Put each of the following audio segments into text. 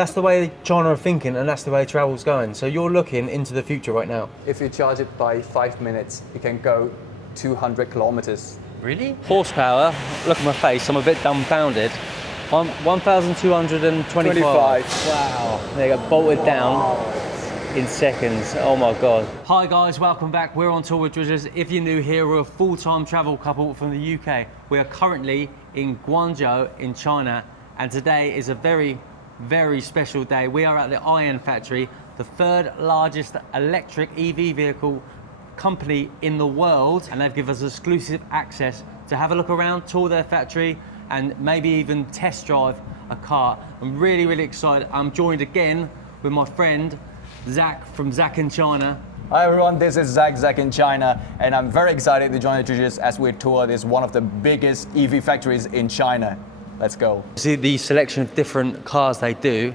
That's the way China are thinking, and that's the way travel's going. So you're looking into the future right now. If you charge it by 5 minutes, it can go 200 kilometers. Really? Horsepower, look at my face, I'm a bit dumbfounded. 1,225. Wow. They got bolted down in seconds. Oh my God. Hi guys, welcome back. We're on tour with Dridgers. If you're new here, we're a full-time travel couple from the UK. We are currently in Guangzhou in China, and today is a very, very special day. We are at the Iron Factory, the third largest electric EV vehicle company in the world, and they've given us exclusive access to have a look around, tour their factory, and maybe even test drive a car. I'm really, really excited. I'm joined again with my friend Zach from Zach in China. Hi everyone, this is Zach in China, and I'm very excited to join the Dridgers as we tour this one of the biggest EV factories in China. Let's go. See the selection of different cars they do.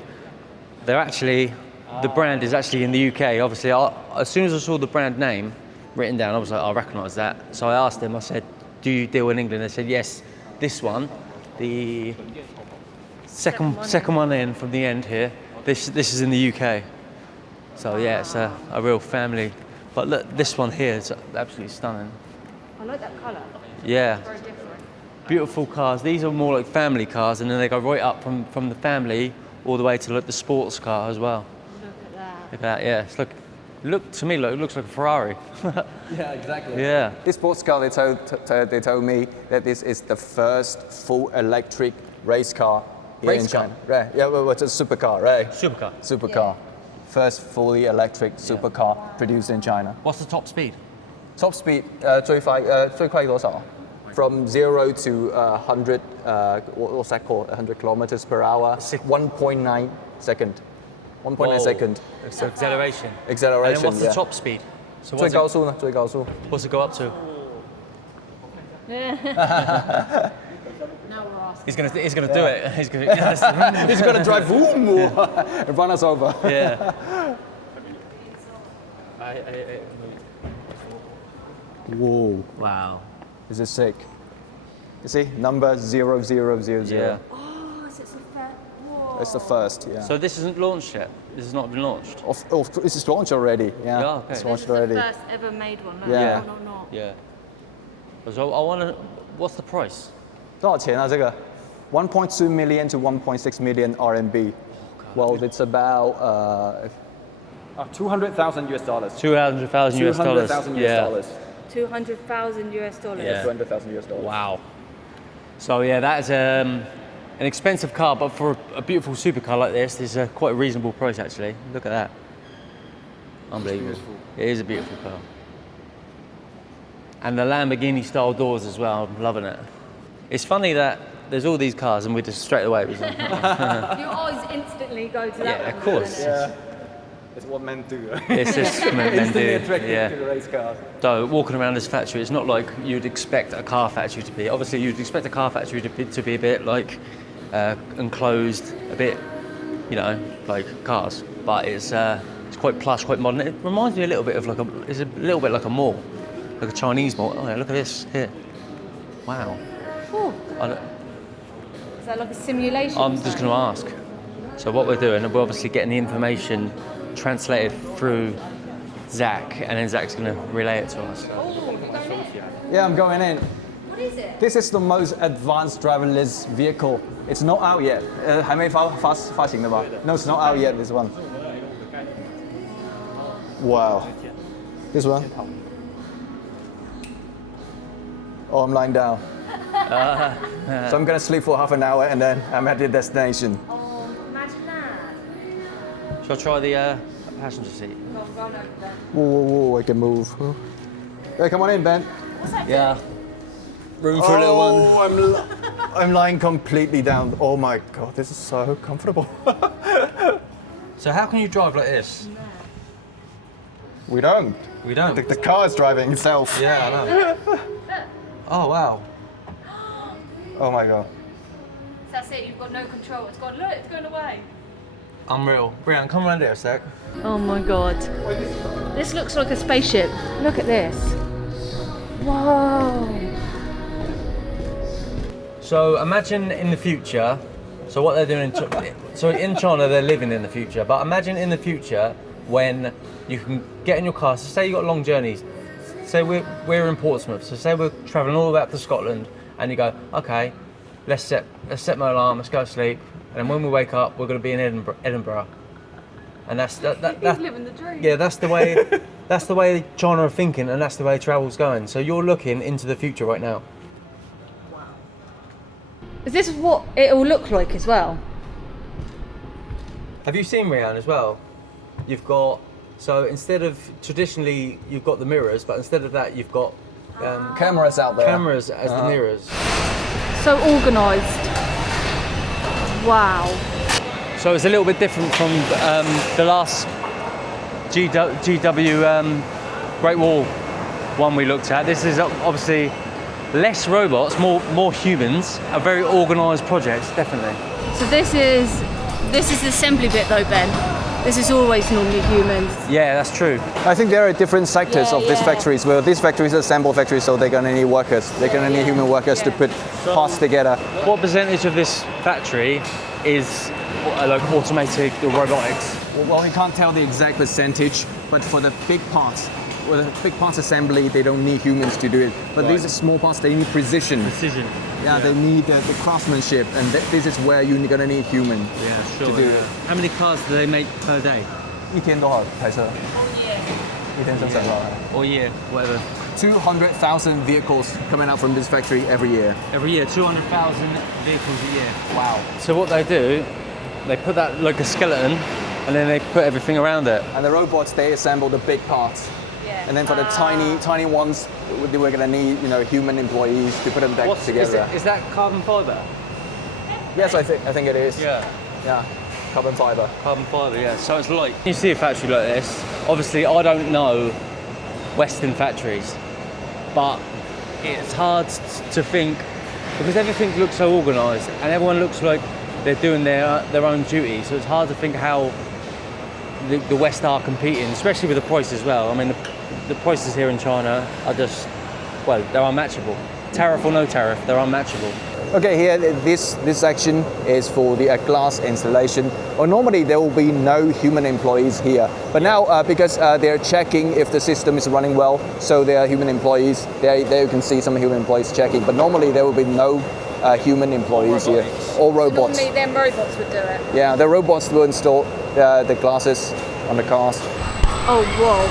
They're actually, the brand is actually in the UK. Obviously, as soon as I saw the brand name written down, I was like, I recognise that. So I asked them, I said, do you deal in England? They said, yes, this one, the second one in from the end here, this is in the UK. So yeah, it's a real family. But look, this one here is absolutely stunning. I like that colour. Yeah. It's very different. Beautiful cars. These are more like family cars, and then they go right up from the family all the way to like the sports car as well. Look at that. Look at that, yeah. It's look to me, it looks like a Ferrari. Yeah, exactly. Yeah. This sports car, they told me that this is the first full electric race car here in China. Right. Yeah, well, it's a supercar, right? Supercar. Supercar. First fully electric supercar produced in China. What's the top speed? Top speed, 最快多少? From 0 to 100, what's that called? 100 kilometers per hour. 1.9 second. 1.9 second. So acceleration. Acceleration. And then what's the yeah. top speed? So 最高速呢？最高速。 what's it go up to? Now we're asking. He's gonna do it. He's gonna drive boom and run us over. Yeah. Whoa. Wow. This is sick. You see, number 0000. Yeah. Oh, so it's the first. Whoa. It's the first, yeah. So this isn't launched yet. This has not been launched. This is launched already. Yeah, Yeah, okay. it's This launched is the already. first ever made one. No, Yeah. no, no. Yeah. So I wanna. What's the price? 多少钱啊这个? 1.2 million to 1.6 million RMB. Well, it's about $200,000 US dollars. $200,000 US dollars. $200,000 US Yeah. dollars. $200,000 US dollars. Yeah. $200,000 US dollars. Wow. So yeah, that is an expensive car, but for a beautiful supercar like this, it's quite a reasonable price actually. Look at that. Unbelievable. It is a beautiful car. And the Lamborghini style doors as well, I'm loving it. It's funny that there's all these cars and we just straight away was like, You always instantly go to that yeah, one. of course. Yeah. It's what men do. It's just men Instantly do. attracted Yeah. to the race cars. So walking around this factory, it's not like you'd expect a car factory to be. Obviously, you'd expect a car factory to be a bit like enclosed, a bit, you know, like cars. But it's quite plush, quite modern. It reminds me a little bit of it's a little bit like a mall, like a Chinese mall. Oh yeah, look at this here. Wow. Whew. I Is that like a simulation? I'm just going to ask. So what we're doing, we're obviously getting the information translated through Zach, and then Zach's going to relay it to us. Oh, you go in. Yeah, I'm going in. What is it? This is the most advanced driverless vehicle. It's not out yet. 还没发行的吧? No, it's not out yet, this one. Wow. This one? Oh, I'm lying down. So I'm gonna sleep for half an hour and then I'm at the destination. Oh, imagine that. Shall I try the passenger seat? Go on, roll over there. Whoa, I can move. Hey, come on in, Ben. What's that? Yeah. Room for a little one. Oh, I'm lying completely down. Oh my God, this is so comfortable. So how can you drive like this? We don't. We don't. The car is driving itself. Yeah, I know. Oh wow. Oh my God. That's it, you've got no control. It's gone, look, it's going away. Unreal. Brian, come around here a sec. Oh my God. This looks like a spaceship. Look at this. Whoa. So imagine in the future, So what they're doing, so in China they're living in the future, but imagine in the future when you can get in your car, so say you've got long journeys, say we're in Portsmouth, so say we're travelling all the way up to Scotland, and you go, okay, let's set my alarm, let's go to sleep, and then when we wake up, we're going to be in Edinburgh. And that's living the dream. Yeah, that's the way China are thinking, and that's the way travel's going. So you're looking into the future right now. Is this what it will look like as well? Have you seen Rian as well? You've got, so instead of, traditionally you've got the mirrors, but instead of that you've got Cameras out there. cameras as the mirrors. So organised. Wow. So it's a little bit different from the last GW Great Wall one we looked at. This is obviously less robots, more humans. A very organised project, definitely. So this is the assembly bit though, Ben. This is always normally humans. Yeah, that's true. I think there are different sectors of these factories. Well, these factories are assemble factories, so they're gonna need workers. They're gonna need human workers to put parts together. What percentage of this factory is like automated or robotics? Well, we can't tell the exact percentage, but for the big parts, with the big parts assembly, they don't need humans to do it. But these are small parts, they need precision. Precision. Yeah, they need the craftsmanship, and this is where you're gonna need human Sure. to do it. How many cars do they make per day? 一天多少台车？一天生产多少台？ Or year, whatever. 200,000 vehicles coming out from this factory every year. Every year, 200,000 vehicles a year. Wow. So what they do, they put that like a skeleton, and then they put everything around it. And the robots, they assemble the big parts. Yeah. And then for the tiny ones, we're gonna need, human employees to put them back together. Is that carbon fiber? Yes, I think it is. Yeah. Yeah. Carbon fiber. Carbon fiber, yeah. So it's light. You see a factory like this. Obviously, I don't know Western factories, but it's hard to think because everything looks so organised and everyone looks like they're doing their own duty. So it's hard to think how the West are competing, especially with the price as well. I mean, the prices here in China are just, well, they're unmatchable. Tariff or no tariff, they're unmatchable. Okay, here this section is for the glass installation. Well, normally there will be no human employees here, but now because they're checking if the system is running well, so there are human employees. There you can see some human employees checking, but normally there will be no human employees here, or robots. Normally them robots would do it. Yeah, the robots will install the glasses on the cars. Oh, whoa.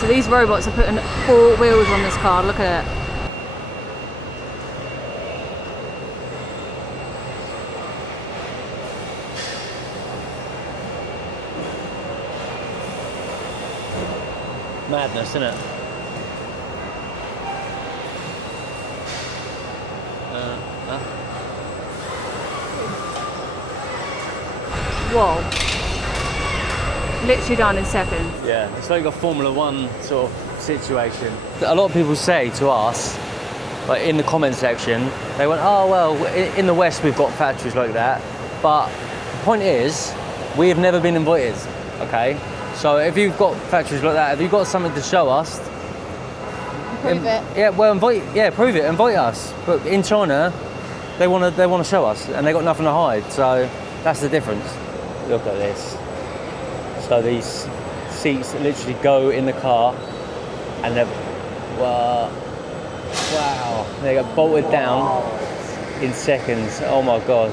So these robots are putting 4 wheels on this car, look at it. Madness, isn't it? Whoa. Literally done in seconds. Yeah, it's like a Formula One sort of situation. A lot of people say to us, like in the comment section, they went, oh, well, in the West we've got factories like that. But the point is, we have never been invited, okay? So if you've got factories like that, if you've got something to show us, Prove it. Yeah, well, prove it, invite us. But in China, they want to show us, and they got nothing to hide. So that's the difference. Look at this. So these seats literally go in the car, and they're wow, they get bolted down in seconds. Oh my god!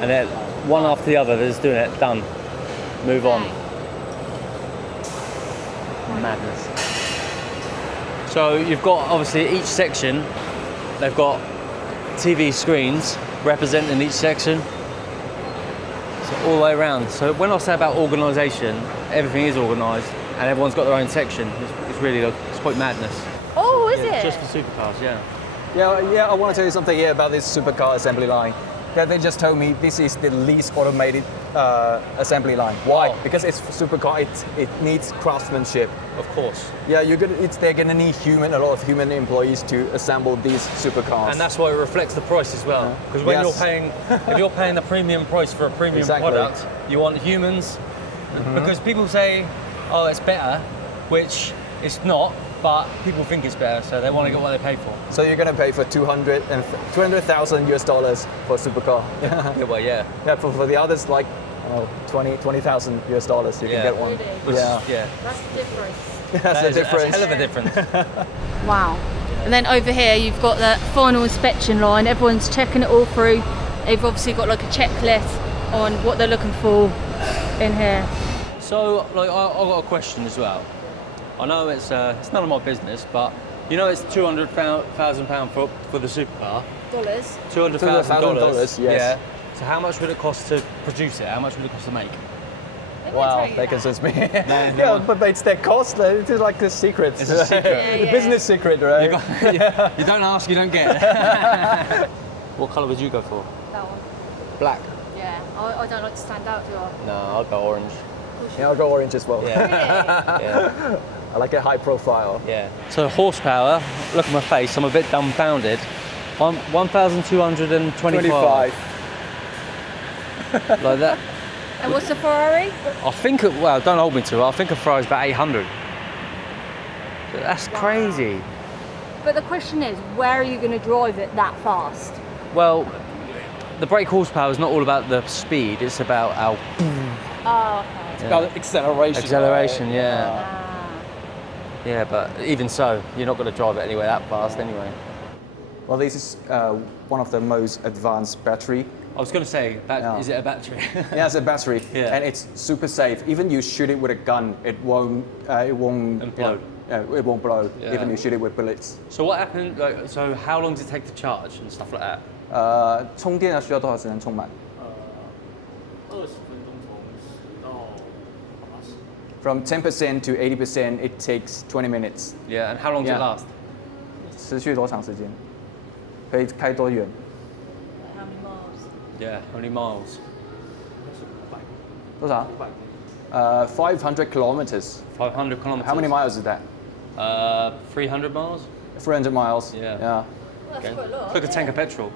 And then one after the other, they're just doing it. Done. Move on. Madness. So you've got obviously each section, they've got TV screens representing each section. So all the way around. So when I say about organisation, everything is organised and everyone's got their own section. It's really, it's quite madness. Oh, is Yeah, it? just for supercars, yeah. Yeah, I want to tell you something here about this supercar assembly line. That they just told me this is the least automated assembly line. Why? Oh. Because it's supercar. It needs craftsmanship. Of course. Yeah, they're gonna need a lot of human employees to assemble these supercars. And that's why it reflects the price as well. Because when Yes. if you're paying a premium price for a premium Exactly. product, you want humans. Because people say, oh, it's better, which it's not. but people think it's better, so they want to get what they pay for. So you're gonna pay for 200,000 US dollars for supercar. Yeah, well, yeah. Yeah, for the others, like 20,000 US dollars, you Yeah. can get one. Really? Which Yeah. is, yeah. That's the difference. That's That the is difference. a hell of a difference. Wow. And then over here you've got the final inspection line. Everyone's checking it all through. They've obviously got like a checklist on what they're looking for in here. So, like, I got a question as well. I know it's none of my business, but you know it's £200,000 for the supercar. Dollars. $200,000, $200,000. yes. Yeah. So how much would it cost to produce it? How much would it cost to make? Wow, that concerns me. Yeah, but it's their cost. It is like the secret. It's a secret. The business secret, right? You don't ask, you don't get. What colour would you go for? That one. Black. Yeah. I don't like to stand out, do I? No, I'll go orange. Yeah, I'll go orange as well. Yeah. Really? Yeah. I like a high profile. Yeah. So horsepower, look at my face, I'm a bit dumbfounded. 1,225. Like that. And what's the Ferrari? I think, well, don't hold me to it, I think a Ferrari's about 800. That's crazy. But the question is, where are you going to drive it that fast? Well, the brake horsepower is not all about the speed, it's about our Oh, okay. About acceleration. acceleration, right? yeah. Ah. Yeah, but even so, you're not going to drive it anyway that fast anyway. Well, this is one of the most advanced battery. I was going to say, is it a battery? Yeah, it's a battery, Yeah. and it's super safe. Even you shoot it with a gun, it won't Implode. It won't blow. Yeah. Even you shoot it with bullets. So what happened, so how long does it take to charge and stuff like that? 充电要需要多少时间充满 ？From 10% to 80%, it takes 20 minutes. Yeah, and how long does it Yeah. last? 持续多长时间？可以开多远？ How many miles? Yeah, how many miles? 多少？500 kilometers. 500 kilometers. How many miles is that? 300 miles? 300 miles. Yeah. Yeah. Well, that's quite a lot. It's like a tank of petrol.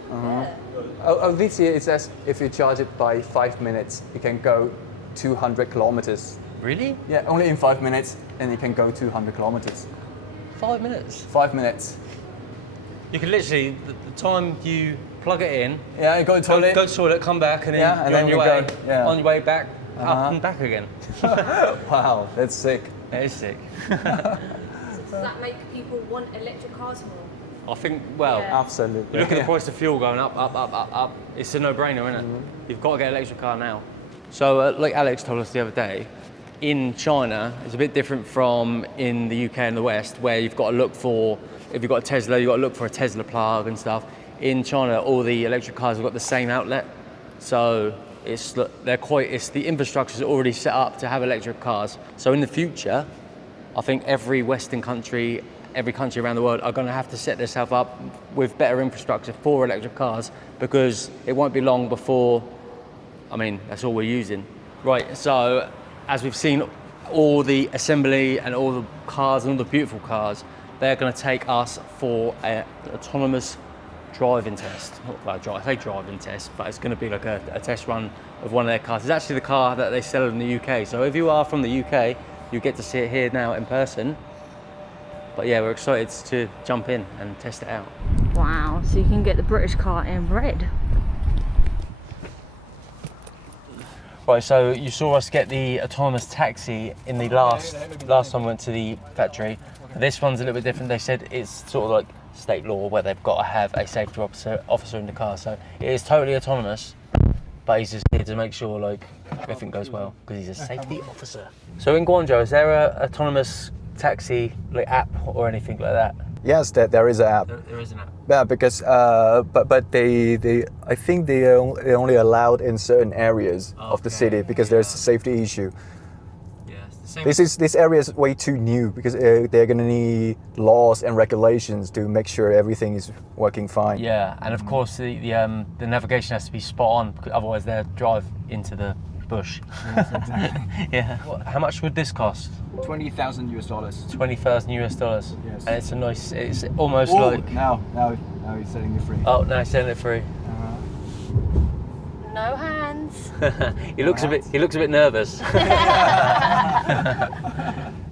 Oh, this year it says if you charge it by 5 minutes, you can go 200 kilometers. Really? Yeah, only in 5 minutes, and you can go 200 kilometers. 5 minutes? 5 minutes. You can literally, the time you plug it in, Yeah, you go to the toilet. go to the toilet, come back, and then Yeah, and you're then on your you way. go, yeah. On your way back, up and back again. Wow, that's sick. That is sick. Does that make people want electric cars more? I think, well, Yeah. Absolutely. you look at the price of fuel going up. It's a no-brainer, isn't it? You've got to get an electric car now. So, like Alex told us the other day, in China, it's a bit different from in the UK and the West, where you've got to look for, if you've got a Tesla, you've got to look for a Tesla plug and stuff. In China, all the electric cars have got the same outlet. So the infrastructure is already set up to have electric cars. So in the future, I think every Western country, every country around the world are going to have to set themselves up with better infrastructure for electric cars, because it won't be long before, I mean, that's all we're using. Right, so as we've seen, all the assembly and all the cars and all the beautiful cars, they're going to take us for an autonomous driving test. Well, I say driving test, but it's going to be like a test run of one of their cars. It's actually the car that they sell in the UK. So if you are from the UK, you get to see it here now in person. But yeah, we're excited to jump in and test it out. Wow, so you can get the British car in red. Right, so you saw us get the autonomous taxi in the last time we went to the factory. This one's a little bit different. They said it's sort of like state law where they've got to have a safety officer in the car. So it is totally autonomous, but he's just here to make sure like everything goes well because he's a safety officer. So in Guangzhou, is there a autonomous taxi like app or anything like that? Yes, there is an app. There is an app. Yeah, because but they I think they only allowed in certain areas of the city because there's a safety issue. Yeah, it's the same. This area is way too new because they're gonna need laws and regulations to make sure everything is working fine. Yeah, and of course the navigation has to be spot on, because otherwise they'll drive into the bush. Yes, exactly. Yeah. How much would this cost? $20,000 US. $20,000. Yes. And it's a nice. It's almost Oh, like. now he's setting it free. Oh, no, he's selling it free. No hands. He looks a bit nervous.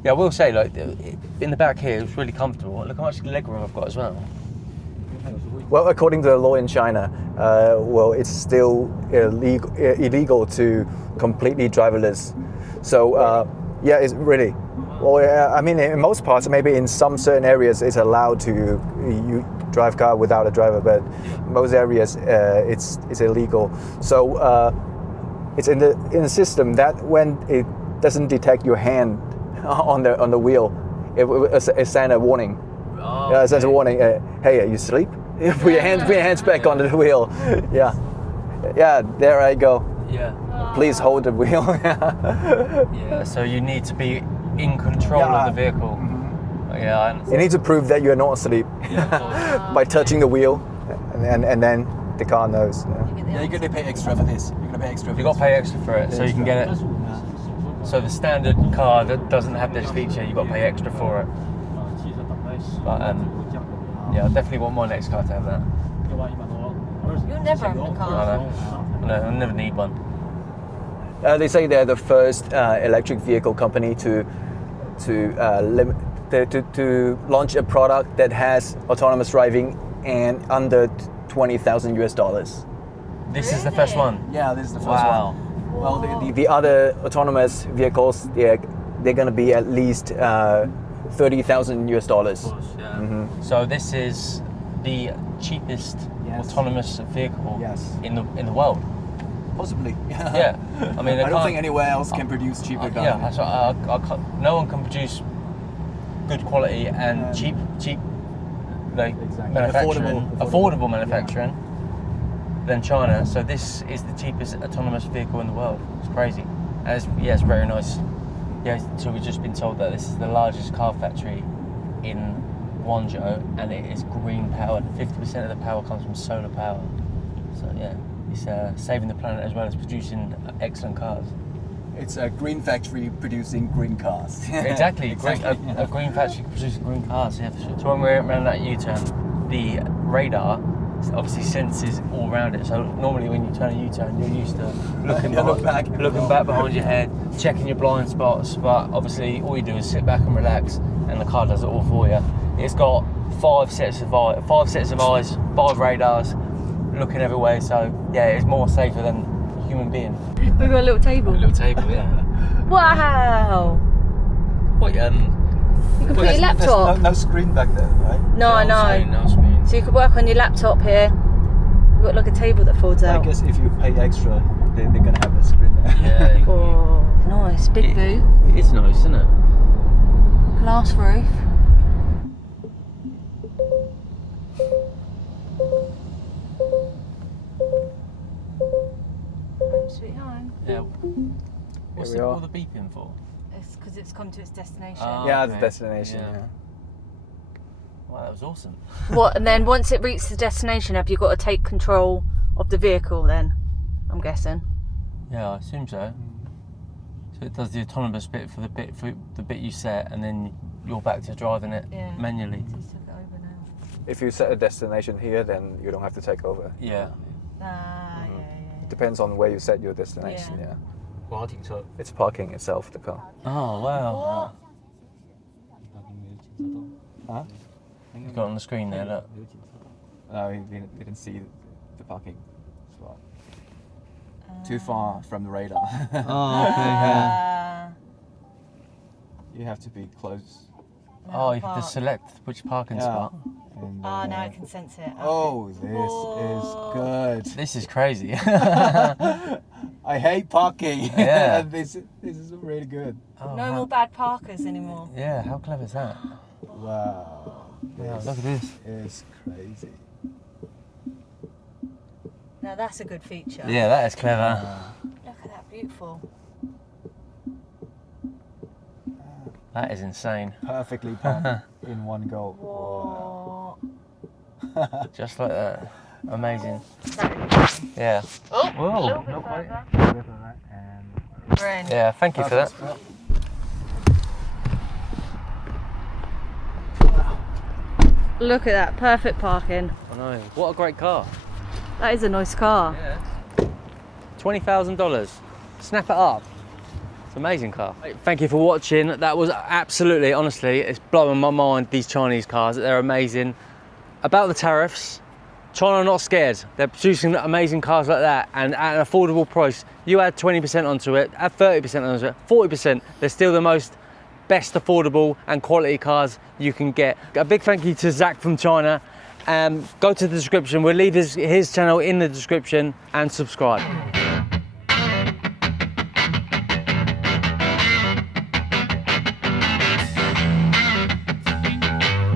Yeah, I will say, like, in the back here, it's really comfortable. Look how much legroom I've got as well. Well, according to the law in China, well, it's still illegal to completely driverless. So, yeah, it's really. Well, I mean, in most parts, maybe in some certain areas, it's allowed to you drive car without a driver, but most areas it's illegal. So it's in the system that when it doesn't detect your hand on the wheel, it sends a warning. Oh, It sends a warning. Hey, you sleep? Put your hands back on the wheel. Yeah. There I go. Yeah. Please hold the wheel. Yeah. So you need to be in control of the vehicle. Yeah, I understand. You need to prove that you're not asleep by touching the wheel, and then the car knows. Yeah, you're going to pay extra for this. You're going to pay extra. You've got to pay extra for it, so you can get it. So the standard car that doesn't have this feature, you've got to pay extra for it. But yeah, I definitely want my next car to have that. You'll never own a car. I know, I'll never need one. They say they're the first electric vehicle company to launch a product that has autonomous driving and under $20,000. This is the first one. Yeah, this is the first Wow. one. Well, The other autonomous vehicles, they're going to be at least $30,000. Yeah. So this is the cheapest autonomous vehicle in the world. possibly. Yeah. I mean, I don't think anywhere else can produce cheaper cars. Yeah, that's what no one can produce good quality and cheap like manufacturing, affordable manufacturing than China. So this is the cheapest autonomous vehicle in the world. It's crazy. And it's very nice. Yeah, so we've just been told that this is the largest car factory in Guangzhou, and it is green powered. 50% of the power comes from solar power. So yeah, it's saving the planet as well as producing excellent cars. It's a green factory producing green cars. Exactly. Exactly. A green factory producing green cars. Yeah, for sure. So when we're around that U-turn, the radar obviously senses all around it. So normally when you turn a U-turn, you're used to looking back behind your head, checking your blind spots. But obviously, all you do is sit back and relax, and the car does it all for you. It's got 5 sets of eyes, 5 radars, looking everywhere. So yeah, it's more safer than a human being. We've got a little table. A little table, yeah. Wow! Quite You can put your laptop. There's no screen back there, right? No, I know. No screen. So you could work on your laptop here. You've got like a table that folds out. I guess if you pay extra, they're gonna have a screen there. Yeah. Oh, nice. Big boo. It is nice, isn't it? Glass roof. Home sweet home. Yeah. What's Here we all are. the beeping for? It's because it's come to its destination. Oh. Yeah, Okay. the destination. Yeah. Yeah. Wow, that was awesome. What? And then once it reaches the destination, have you got to take control of the vehicle? Then, I'm guessing. Yeah, I assume so. So it does the autonomous bit for the bit you set, and then you're back to driving it manually. Just took it over now. If you set a destination here, then you don't have to take over. Yeah. Ah, It depends on where you set your destination. Yeah. Yeah. 我要停车。 It's parking itself, the car. Oh wow. Huh? You've got it on the screen there. Look. No, we didn't see the parking spot. Too far from the radar. Oh, okay. You have to be close. Oh, you have to select which parking spot. And, Oh, now I can sense it. Oh, this is good. This is crazy. I hate parking. Yeah. this is really good. Oh, No more bad parkers anymore. Yeah, how clever is that? Wow. Wow, look at this. It's crazy. Now that's a good feature. Yeah, that is clever. Look at that, beautiful. That is insane. Perfectly parked in one go. Whoa. Just like that. Amazing. Sorry. Yeah. Oh, Whoa. a little bit Not quite. further. Brilliant. Yeah, thank you for that. Look at that, perfect parking. I know. What a great car. That is a nice car. Yeah. $20,000. Snap it up. It's an amazing car. Thank you for watching. That was absolutely, honestly, it's blowing my mind, these Chinese cars. They're amazing. About the tariffs, China are not scared. They're producing amazing cars like that, and at an affordable price. You add 20% onto it, add 30% onto it, 40%, they're still the most best affordable and quality cars you can get. A big thank you to Zach from China. Go to the description, we'll leave his channel in the description, and subscribe.